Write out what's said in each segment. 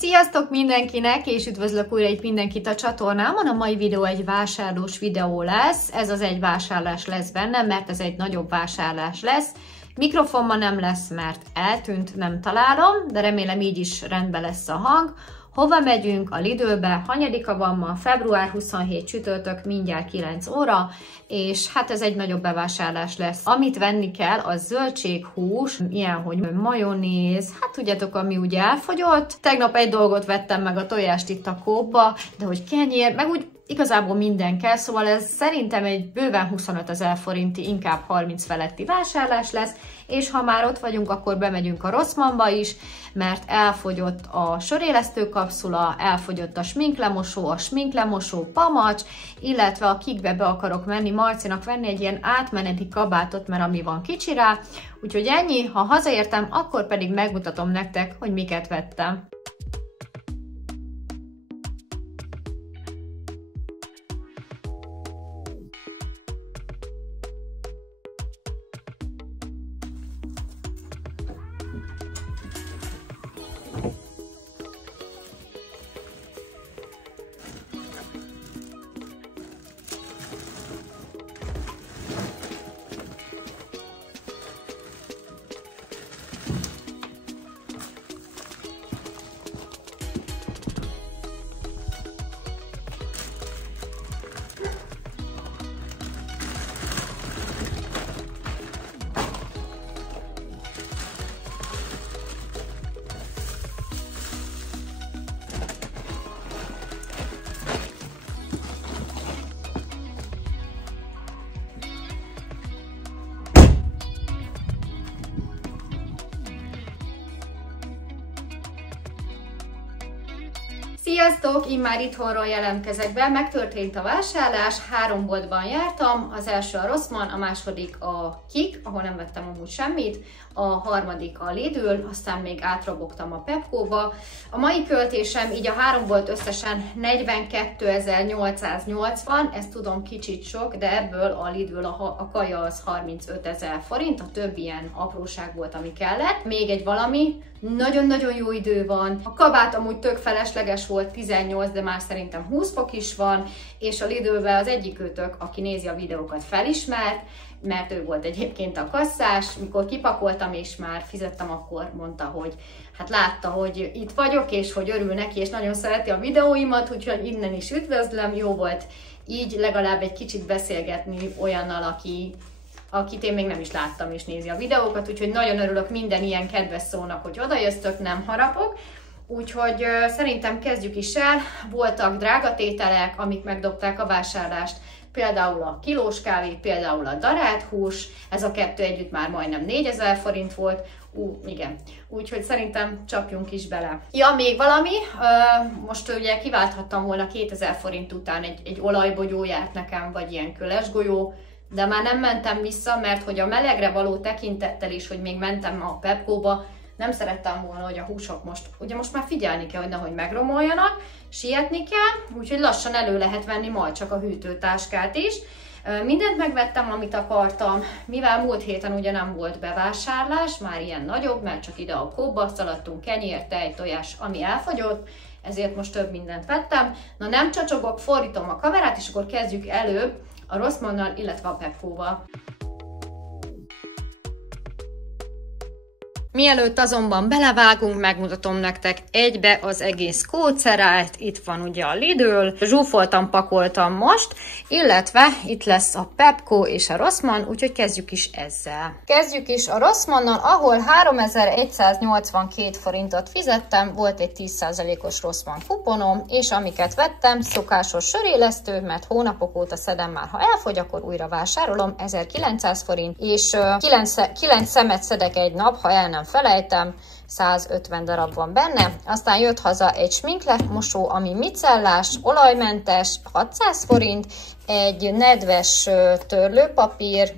Sziasztok mindenkinek, és üdvözlök újra itt mindenkit a csatornámon. A mai videó egy vásárlós videó lesz. Ez az egy vásárlás lesz bennem, mert ez egy nagyobb vásárlás lesz. Mikrofon ma nem lesz, mert eltűnt, nem találom, de remélem így is rendben lesz a hang. Hova megyünk? A Lidlbe. Hanyadika van ma? Február 27 csütörtök, mindjárt 9 óra, és hát ez egy nagyobb bevásárlás lesz. Amit venni kell, az zöldséghús, ilyen, hogy majonéz, hát tudjátok, ami ugye elfogyott. Tegnap egy dolgot vettem meg, a tojást itt a Coopba, de hogy kenyér, meg úgy igazából minden kell, szóval ez szerintem egy bőven 25 000 forinti, inkább 30 feletti vásárlás lesz, és ha már ott vagyunk, akkor bemegyünk a Rossmannba is, mert elfogyott a sörélesztő kapszula, elfogyott a sminklemosó pamacs, illetve a Kikbe be akarok menni Marcinak venni egy ilyen átmeneti kabátot, mert ami van kicsi rá, úgyhogy ennyi, ha hazaértem, akkor pedig megmutatom nektek, hogy miket vettem. Sziasztok! Én már itthonról jelentkezek be, megtörtént a vásárlás, 3 boltban jártam, az első a Rossmann, a második a Kik, ahol nem vettem amúgy semmit, a harmadik a Lidl, aztán még átrobogtam a Pepco-ba. A mai költésem így a 3 bolt összesen 42.880, ezt tudom kicsit sok, de ebből a Lidl a kaja az 35 000 forint, a többi ilyen apróság volt, ami kellett. Még egy valami, nagyon-nagyon jó idő van, a kabát amúgy tök felesleges volt, 18, de már szerintem 20 fok is van, és a Lidlbe az egyikőtök, aki nézi a videókat, felismert, mert ő volt egyébként a kasszás, mikor kipakoltam és már fizettem, akkor mondta, hogy hát látta, hogy itt vagyok, és hogy örül neki, és nagyon szereti a videóimat, úgyhogy innen is üdvözlöm, jó volt így legalább egy kicsit beszélgetni olyannal, akit én még nem is láttam és nézi a videókat, úgyhogy nagyon örülök minden ilyen kedves szónak, hogy odajöttök, nem harapok. Úgyhogy szerintem kezdjük is el. Voltak drágatételek, amik megdobták a vásárlást, például a kilós kávé, például a darált hús, ez a kettő együtt már majdnem 4000 forint volt, igen, úgyhogy szerintem csapjunk is bele. Ja, még valami, most ugye kiválthattam volna 2000 forint után egy olajbogyó járt nekem, vagy ilyen kölesgolyó, de már nem mentem vissza, mert hogy a melegre való tekintettel is, hogy még mentem a Pepco-ba, nem szerettem volna, hogy a húsok most már figyelni kell, hogy nehogy megromoljanak, sietni kell, úgyhogy lassan elő lehet venni majd csak a hűtőtáskát is. Mindent megvettem, amit akartam, mivel múlt héten ugye nem volt bevásárlás, már ilyen nagyobb, mert csak ide a Coopba szaladtunk, kenyér, tej, tojás, ami elfogyott, ezért most több mindent vettem. Na nem csacsogok, fordítom a kamerát, és akkor kezdjük előbb a Rossmannal, illetve a Pepco-val. Mielőtt azonban belevágunk, megmutatom nektek egybe az egész kócerált. Itt van ugye a Lidl, zsúfoltan pakoltam most, illetve itt lesz a Pepco és a Rossmann, úgyhogy kezdjük is ezzel. Kezdjük is a Rossmannal, ahol 3182 forintot fizettem, volt egy 10%-os Rossmann kuponom, és amiket vettem, szokásos sörélesztő, mert hónapok óta szedem már, ha elfogy, akkor újra vásárolom, 1900 forint, és 9 szemet szedek egy nap, ha el nem felejtem, 150 darab van benne, aztán jött haza egy sminklemosó, ami micellás, olajmentes, 600 forint, egy nedves törlőpapír,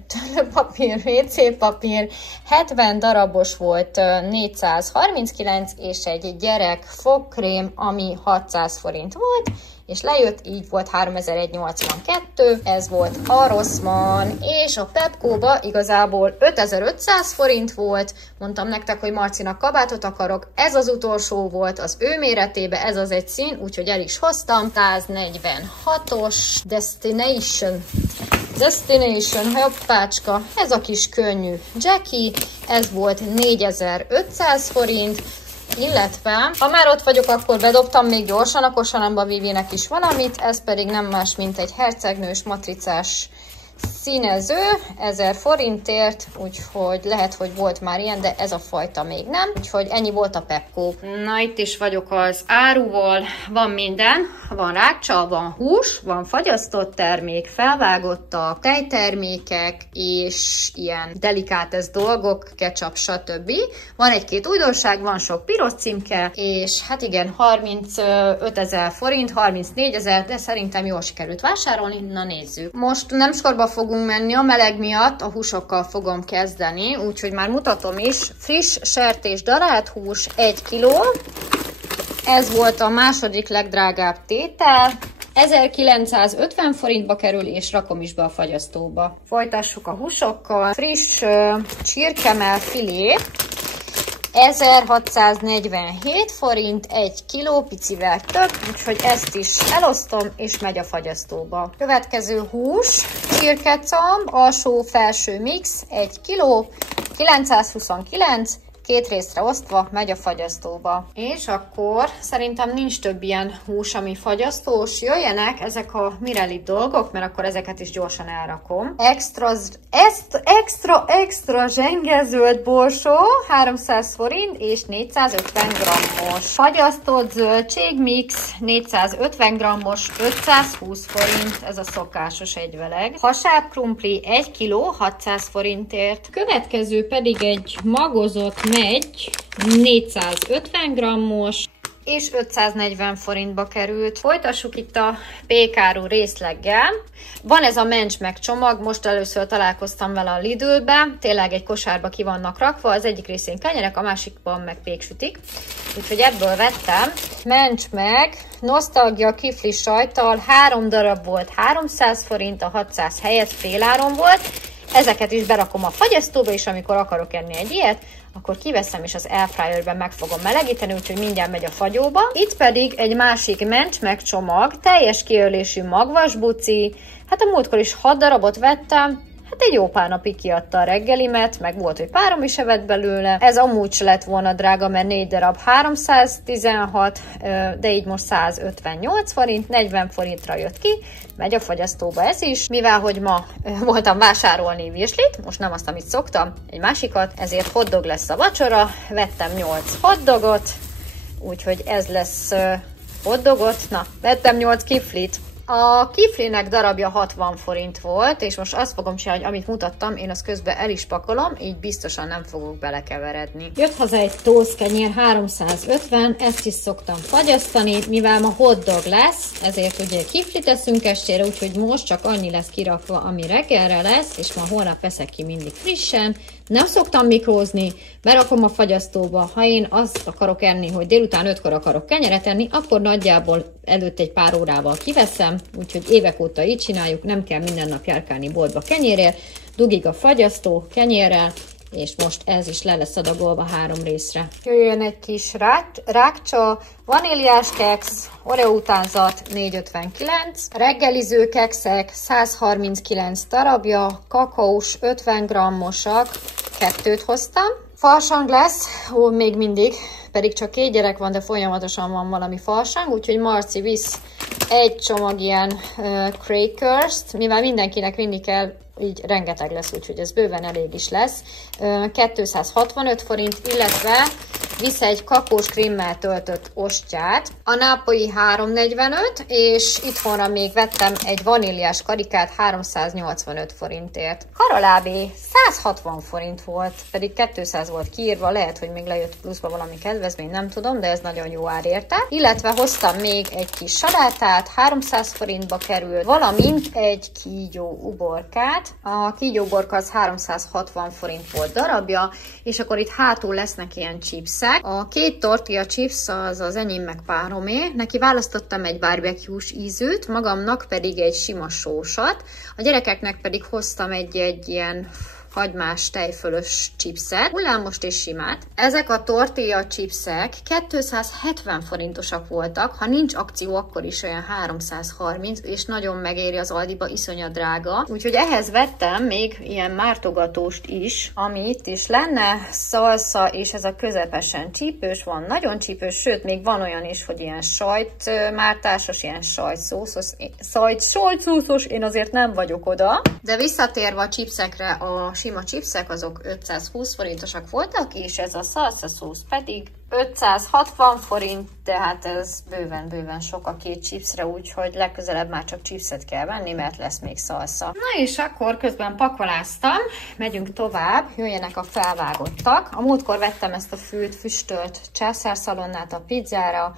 WC papír, 70 darabos volt 439, és egy gyerek fogkrém, ami 600 forint volt, és lejött, így volt 3182, ez a Rossmann, és a Pepco-ba igazából 5500 forint volt, mondtam nektek, hogy Marcinak kabátot akarok, ez az utolsó volt az ő méretébe, ez az egy szín, úgyhogy el is hoztam, 146-os Destination, hoppácska, ez a kis könnyű Jackie, ez volt 4500 forint, illetve, ha már ott vagyok, akkor bedobtam még gyorsan a kosaramba Vivinek is valamit, ez pedig nem más, mint egy hercegnős matricás színező, 1000 forintért, úgyhogy lehet, hogy volt már ilyen, de ez a fajta még nem, úgyhogy ennyi volt a Pepco. Na, itt is vagyok az áruval, van minden, van rákcsa, van hús, van fagyasztott termék, felvágottak, tejtermékek, és ilyen delikátes dolgok, ketchup, stb. Van egy-két újdonság, van sok piros címke, és hát igen, 35 000 forint, 34 000, de szerintem jól sikerült vásárolni, na nézzük. Most nem sorba fogunk menni, a meleg miatt a húsokkal fogom kezdeni, úgyhogy már mutatom is. Friss sertés darált hús 1 kg, ez volt a második legdrágább tétel, 1950 forintba kerül, és rakom is be a fagyasztóba. Folytassuk a húsokkal. Friss csirkemell filé, 1647 forint, 1 kg, picivel több, úgyhogy ezt is elosztom, és megy a fagyasztóba. Következő hús, csirkecomb, alsó-felső mix, 1 kg, 929, 2 részre osztva, megy a fagyasztóba. És akkor szerintem nincs több ilyen hús, ami fagyasztós. Jöjjenek ezek a Mirelli dolgok, mert akkor ezeket is gyorsan elrakom. Extra zsengezöld borsó, 300 forint és 450 grammos. Fagyasztott zöldségmix, 450 grammos, 520 forint, ez a szokásos egyveleg. Hasábkrumpli 1 kg, 600 forintért. Következő pedig egy magozott megy, 450 grammos, és 540 forintba került. Folytassuk itt a pékáru részleggel. Van ez a mencs meg csomag, most először találkoztam vele a Lidl-be, tényleg egy kosárba ki vannak rakva, az egyik részén kenyerek, a másikban meg péksütik. Úgyhogy ebből vettem. Mencs meg, nosztalgia kifli sajttal, 3 darab volt 300 forint, a 600 helyett féláron volt. Ezeket is berakom a fagyasztóba, és amikor akarok enni egy ilyet, akkor kiveszem, és az airfryerben meg fogom melegíteni, úgyhogy mindjárt megy a fagyóba. Itt pedig egy másik mencs meg csomag, teljes kiölésű magvas buci. Hát a múltkor is 6 darabot vettem, hát egy jó pár napig kiadta a reggelimet, meg volt, hogy párom is evett belőle. Ez amúgy se lett volna drága, mert 4 darab 316, de így most 158 forint, 40 forintra jött ki, megy a fagyasztóba ez is. Mivel, hogy ma voltam vásárolni virslit, most nem azt, amit szoktam, egy másikat, ezért hotdog lesz a vacsora, vettem 8 hotdogot, úgyhogy ez lesz hotdogot, na, vettem 8 kiflit. A kiflinek darabja 60 forint volt, és most azt fogom csinálni, hogy amit mutattam, én azt közben el is pakolom, így biztosan nem fogok belekeveredni. Jött haza egy tózkenyér 350, ezt is szoktam fagyasztani, mivel ma hotdog lesz, ezért ugye kiflit teszünk estére, úgyhogy most csak annyi lesz kirakva, ami reggelre lesz, és ma holnap veszek ki mindig frissen. Nem szoktam mikrózni, berakom a fagyasztóba, ha én azt akarok enni, hogy délután 5-kor akarok kenyeret enni, akkor nagyjából előtt egy pár órával kiveszem, úgyhogy évek óta így csináljuk, nem kell minden nap járkálni boltba kenyérért, dugig a fagyasztó kenyérrel, és most ez is le lesz adagolva 3 részre. Jöjjön egy kis rákcsa, vaníliás keksz, oreo utánzat 459, reggeliző kekszek 139 darabja, kakaós 50 grammosak, 2 hoztam. Farsang lesz, még mindig, pedig csak 2 gyerek van, de folyamatosan van valami farsang, úgyhogy Marci visz egy csomag ilyen crackers-t, mivel mindenkinek vinni kell, így rengeteg lesz, úgyhogy ez bőven elég is lesz. 265 forint, illetve visz egy kakós krémmel töltött ostját. A nápolyi 345, és itthonra még vettem egy vaníliás karikát 385 forintért. Karalábé 160 forint volt, pedig 200 volt kiírva, lehet, hogy még lejött pluszba valami kedvezmény, nem tudom, de ez nagyon jó ár érte. Illetve hoztam még egy kis salátát, 300 forintba került, valamint egy kígyó uborkát. A kígyó uborka az 360 forint volt darabja, és akkor itt hátul lesznek ilyen chipsek. chipsek. A két tortilla chips az enyém meg páromé. Neki választottam egy barbecue-s ízűt, magamnak pedig egy sima sósat. A gyerekeknek pedig hoztam egy ilyen hagymás, tejfölös chipset, hullámost és simát. Ezek a tortilla chipsek 270 forintosak voltak, ha nincs akció, akkor is olyan 330, és nagyon megéri, az Aldiba iszonyat drága. Úgyhogy ehhez vettem még ilyen mártogatóst is, ami itt is lenne, szalsza, és ez a közepesen csípős, van nagyon csípős, sőt, még van olyan is, hogy ilyen sajtmártásos, ilyen sajtszószos, én azért nem vagyok oda. De visszatérve a chipsekre, a sima chipsek azok 520 forintosak voltak, és ez a salsa szósz pedig 560 forint, de hát ez bőven sok a két chipsre, úgyhogy legközelebb már csak chipset kell venni, mert lesz még salsa. Na és akkor közben pakoláztam, megyünk tovább, jöjjenek a felvágottak. A múltkor vettem ezt a füstölt császárszalonnát a pizzára,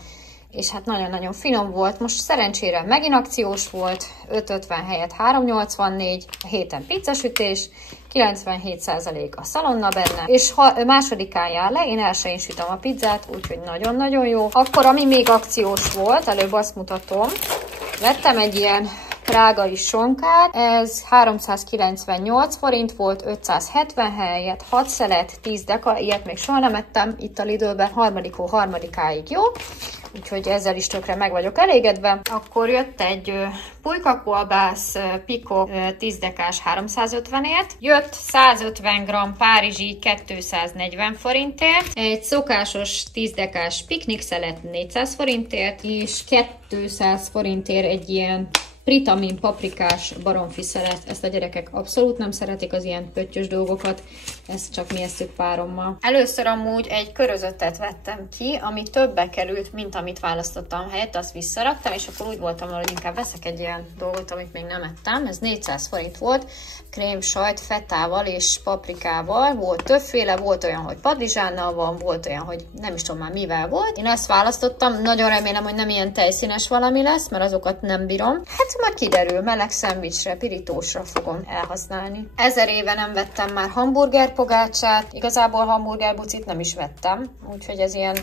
és hát nagyon-nagyon finom volt. Most szerencsére megint akciós volt, 5,50 helyett 3,84, a héten pizzasütés, 97% a szalonna benne, és másodikán jár le, én elsőjén sütöm a pizzát, úgyhogy nagyon-nagyon jó. Akkor, ami még akciós volt, előbb azt mutatom, vettem egy ilyen prágai sonkát, ez 398 forint volt, 570 helyett, 6 szelet, 10 deka, ilyet még soha nem ettem itt a Lidlben, harmadikáig jó, úgyhogy ezzel is tökre meg vagyok elégedve. Akkor jött egy pulykakolbász Pico 10 dekás 350-ért, jött 150 g párizsi 240 forintért, egy szokásos 10 dekás piknik szelet 400 forintért, és 200 forintért egy ilyen Pritamin paprikás baromfi szelet. Ezt a gyerekek abszolút nem szeretik, az ilyen pöttyös dolgokat, ezt csak mi eszük párommal. Először amúgy egy körözöttet vettem ki, ami többe került, mint amit választottam helyett, azt visszaraktam, és akkor úgy voltam, hogy inkább veszek egy ilyen dolgot, amit még nem ettem. Ez 400 forint volt, krémsajt, fetával és paprikával. Volt többféle, volt olyan, hogy padlizsánnal van, volt olyan, hogy nem is tudom már mivel volt. Én ezt választottam, nagyon remélem, hogy nem ilyen tejszínes valami lesz, mert azokat nem bírom. Hát majd kiderül, meleg szendvicsre, pirítósra fogom elhasználni. 1000 éve nem vettem már hamburgerpogácsát, igazából hamburgerbucit nem is vettem, úgyhogy ez ilyen,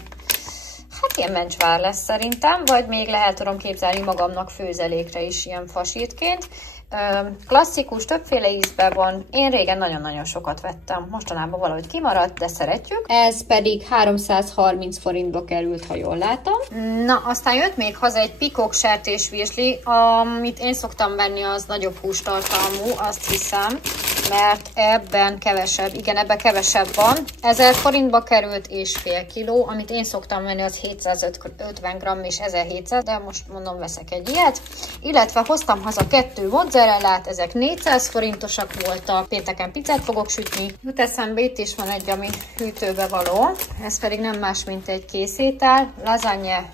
hát ilyen mencsvár lesz szerintem, vagy még lehet tudom képzelni magamnak főzelékre is ilyen fasítként. Klasszikus, többféle ízben van. Én régen nagyon-nagyon sokat vettem. Mostanában valahogy kimaradt, de szeretjük. Ez pedig 330 forintba került, ha jól látom. Na, aztán jött még haza egy pikok sertésvirsli, amit én szoktam venni, az nagyobb hústartalmú, azt hiszem, mert ebben kevesebb, igen, ebben kevesebb van. 1000 forintba került és fél kiló, amit én szoktam venni, az 750 g és 1700, de most mondom, veszek egy ilyet. Illetve hoztam haza 2 mozzarellát, ezek 400 forintosak voltak, pénteken pizzát fogok sütni. Jut eszembe, itt is van egy, ami hűtőbe való, ez pedig nem más, mint egy készétel, lasagne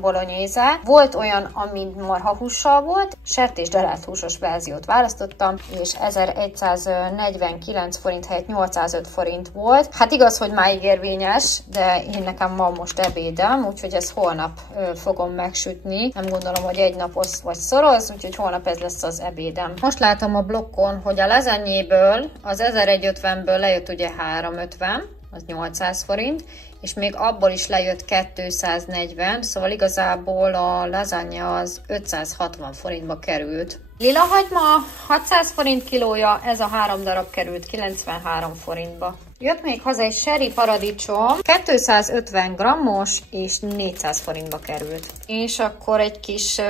bolognese. Volt olyan, ami marhahússal volt, sertés darált húsos verziót választottam, és 1149 forint helyett 805 forint volt. Hát igaz, hogy máig érvényes, de én nekem van most ebédem, úgyhogy ezt holnap fogom megsütni. Nem gondolom, hogy egy nap osz vagy szoroz, úgyhogy holnap ez lesz az ebédem. Most látom a blokkon, hogy a lasagnéből, az 1150-ből lejött ugye 350, az 800 forint, és még abból is lejött 240, szóval igazából a lasagne az 560 forintba került. Lila hagyma 600 forint kilója, ez a 3 darab került 93 forintba. Jött még haza egy sherry paradicsom, 250 grammos és 400 forintba került. És akkor egy kis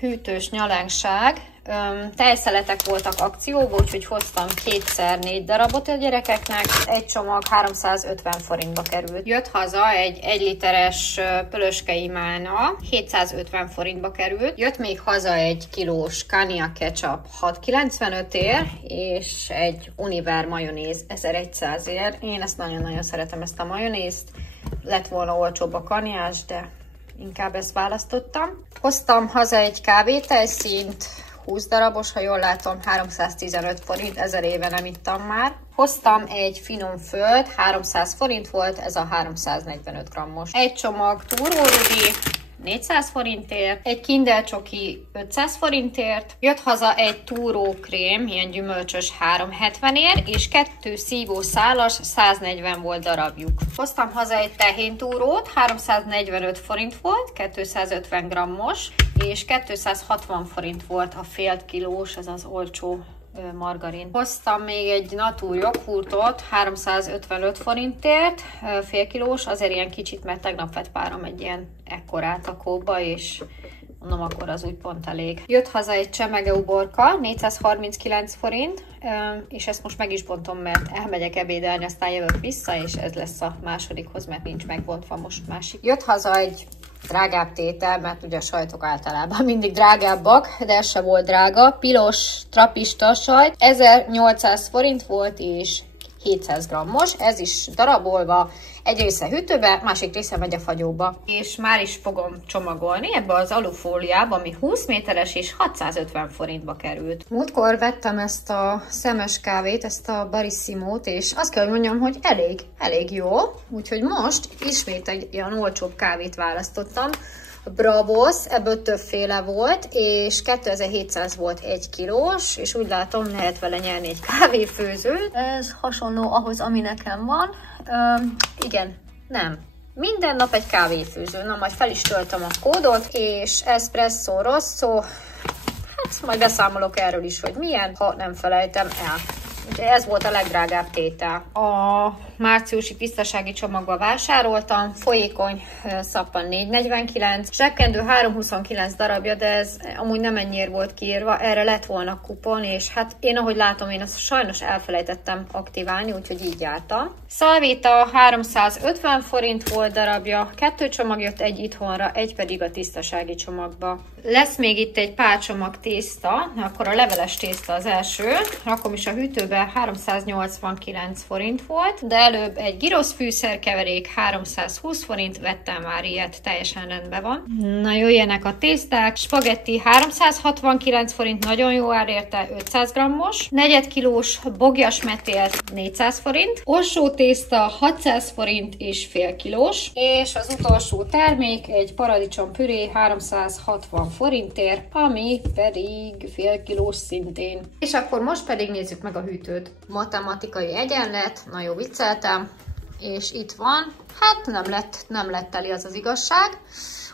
hűtős nyalánkság. Tejszeletek voltak akcióban, úgyhogy hoztam 2x4 darabot a gyerekeknek. Egy csomag 350 forintba került. Jött haza egy 1 literes pölöskei málna, 750 forintba került. Jött még haza egy kilós Kania ketchup 6,95-ért, és egy Univer majonéz 1100-ért. Én ezt nagyon-nagyon szeretem, ezt a majonézt. Lett volna olcsóbb a kaniás, de inkább ezt választottam. Hoztam haza egy kávétejszínt, 20 darabos, ha jól látom, 315 forint, 1000 éve nem ittam már. Hoztam egy finom föld, 300 forint volt, ez a 345 grammos. Egy csomag túrórudi, 400 forintért, egy Kinder csoki 500 forintért, jött haza egy túrókrém, ilyen gyümölcsös 370-ért, és 2 szívószálas 140 volt darabjuk. Hoztam haza egy tehéntúrót, 345 forint volt, 250 grammos, és 260 forint volt a fél kilós, ez az olcsó margarin. Hoztam még egy Natur joghurtot 355 forintért, fél kilós, azért ilyen kicsit, mert tegnap vett párom egy ilyen ekkorát a kóba, és mondom, akkor az úgy pont elég. Jött haza egy csemege uborka, 439 forint, és ezt most meg is bontom, mert elmegyek ebédelni, aztán jövök vissza, és ez lesz a másodikhoz, mert nincs megbontva most másik. Jött haza egy drágább tétel, mert ugye a sajtok általában mindig drágábbak, de ez se volt drága. Pilos trapista sajt, 1800 forint volt, és 700 grammos, ez is darabolva, egy része hűtőbe, másik része megy a fagyóba. És már is fogom csomagolni ebbe az alufóliába, ami 20 méteres és 650 forintba került. Múltkor vettem ezt a szemes kávét, ezt a Barissimót, és azt kell, hogy mondjam, hogy elég jó. Úgyhogy most ismét egy ilyen olcsóbb kávét választottam. Bravos, ebből többféle volt, és 2700 volt 1 kilós, és úgy látom, lehet vele nyerni egy kávéfőzőt. Ez hasonló ahhoz, ami nekem van. Igen, nem. Minden nap egy kávéfőző. Na, majd fel is töltöm a kódot, és espresso rosso. Hát majd beszámolok erről is, hogy milyen, ha nem felejtem el. Ugye ez volt a legdrágább tétel. A márciusi tisztasági csomagba vásároltam, folyékony szappan 4,49, zsebkendő 3,29 darabja, de ez amúgy nem ennyire volt kiírva, erre lett volna kupon, és hát én ahogy látom, én azt sajnos elfelejtettem aktiválni, úgyhogy így jártam. Szalvéta 350 forint volt darabja, 2 csomag jött, egy itthonra, egy pedig a tisztasági csomagba. Lesz még itt egy pár csomag tészta, akkor a leveles tészta az első, rakom is a hűtőbe, 389 forint volt, de előbb egy gyrosz fűszerkeverék 320 forint, vettem már ilyet, teljesen rendben van. Na, jöjjenek a tészták, spagetti 369 forint, nagyon jó ár érte, 500 grammos, 4 kilós bogyas metélt 400 forint, orsó tészta 600 forint és fél kilós, és az utolsó termék egy paradicsom püré 360 forintért, ami pedig fél kilós szintén. És akkor most pedig nézzük meg a hűtőt. Matematikai egyenlet, na jó, vicceltem, és itt van, hát nem lett teli, az az igazság.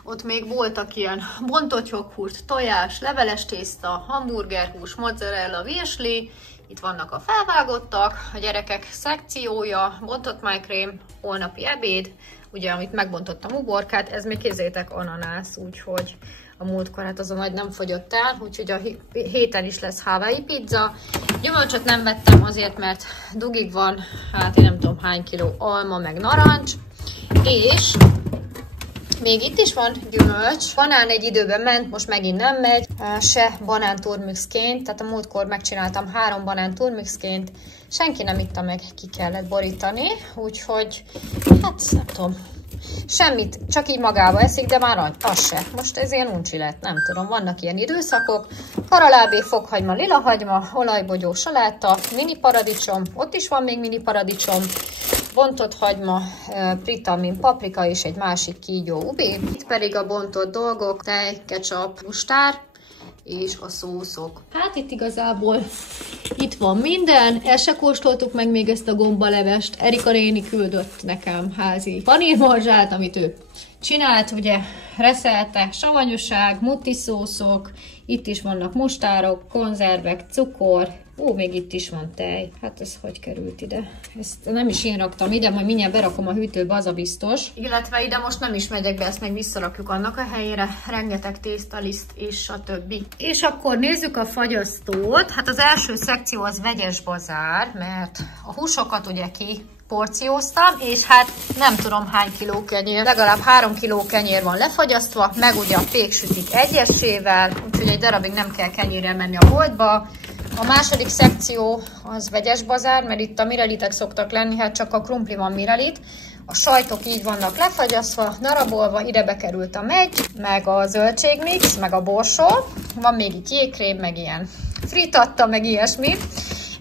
Ott még voltak ilyen bontott joghurt, tojás, leveles tészta, hamburgerhús, mozzarella, virsli, itt vannak a felvágottak, a gyerekek szekciója, bontott májkrém, holnapi ebéd, ugye amit megbontottam uborkát, ez még képzeljétek ananász, úgyhogy a múltkor hát az a nagy nem fogyott el, úgyhogy a héten is lesz Hawaii pizza. Gyümölcsöt nem vettem azért, mert dugig van, hát én nem tudom hány kiló alma, meg narancs, és még itt is van gyümölcs. Banán egy időben ment, most megint nem megy, se banán turmixként, tehát a múltkor megcsináltam 3 banán turmixként, senki nem itta meg, ki kellett borítani, úgyhogy hát nem tudom. Semmit, csak így magába eszik, de már az se. Most ez ilyen uncsi lett, nem tudom, vannak ilyen időszakok. Karalábé, fokhagyma, lilahagyma, olajbogyó, saláta, mini paradicsom, ott is van még mini paradicsom, bontott hagyma, pritamin, paprika és egy másik kígyó ubi. Itt pedig a bontott dolgok, tej, ketchup, mustár és a szószok. Hát itt igazából itt van minden, el se kóstoltuk meg még ezt a gombalevest. Erika néni küldött nekem házi panírmorzsát, amit ő csinált, ugye reszelte, savanyúság, mutiszószok, itt is vannak mustárok, konzervek, cukor, még itt is van tej. Hát ez hogy került ide? Ezt nem is én raktam ide, majd mindjárt berakom a hűtőbe, az a biztos. Illetve ide most nem is megyek be, ezt meg visszarakjuk annak a helyére. Rengeteg tésztaliszt és a többi. És akkor nézzük a fagyasztót. Hát az első szekció az vegyes bazár, mert a húsokat ugye porcióztam, és hát nem tudom hány kiló kenyér, legalább 3 kiló kenyér van lefagyasztva, meg ugye a péksütik egyesével, úgyhogy egy darabig nem kell kenyérrel menni a boltba. A második szekció az vegyes bazár, mert itt a mirelitek szoktak lenni, hát csak a krumpli van mirelit. A sajtok így vannak lefagyasztva, darabolva, ide bekerült a megy, meg a zöldségmix, meg a borsó. Van még itt jégkrém, meg ilyen fritatta, meg ilyesmi.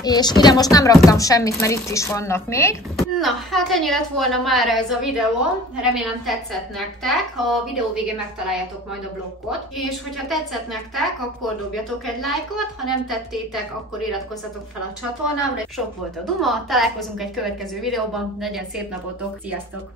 És ide most nem raktam semmit, mert itt is vannak még. Na, hát ennyi lett volna már ez a videó. Remélem tetszett nektek. A videó végén megtaláljátok majd a blokkot. És hogyha tetszett nektek, akkor dobjatok egy lájkot. Ha nem tettétek, akkor iratkozzatok fel a csatornámra. Sok volt a duma. Találkozunk egy következő videóban. Legyen szép napotok. Sziasztok!